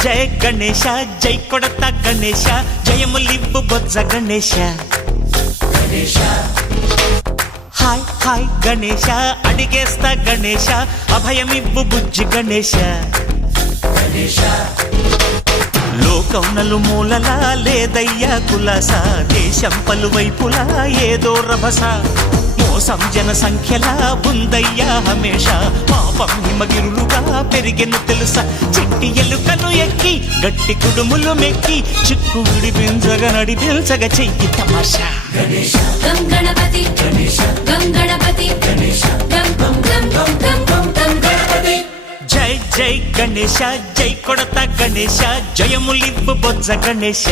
జయ గణేశ జై కొడత గణేశ జయములివ్వు బొజ్జ Ganesha hi hi Ganesha అడిగేస్తా Ganesha అభయమివ్వు బుజ్జి గణేశ లోకం నలుమూలలా లేదయ్యా కులాస దేశం పలువైపులా ఏదో రభస మోసం జన సంఖ్యలా ఉందయ్యా హమేష పాపం హిమగిరులుగా పెరిగెను తెలుసా చిట్టి ఎలుకలు ఎక్కి గట్టి కుడుములు మెక్కి చిక్కు విడిపించగా నడిపించగా చెయ్యి తమాషా గం గణపతి గం గణపతి గం గం గం గం గం గం గం గణపతి జై జై గణేశ జై కొడత గణేశ జయములివ్వు బొజ్జ గణేశ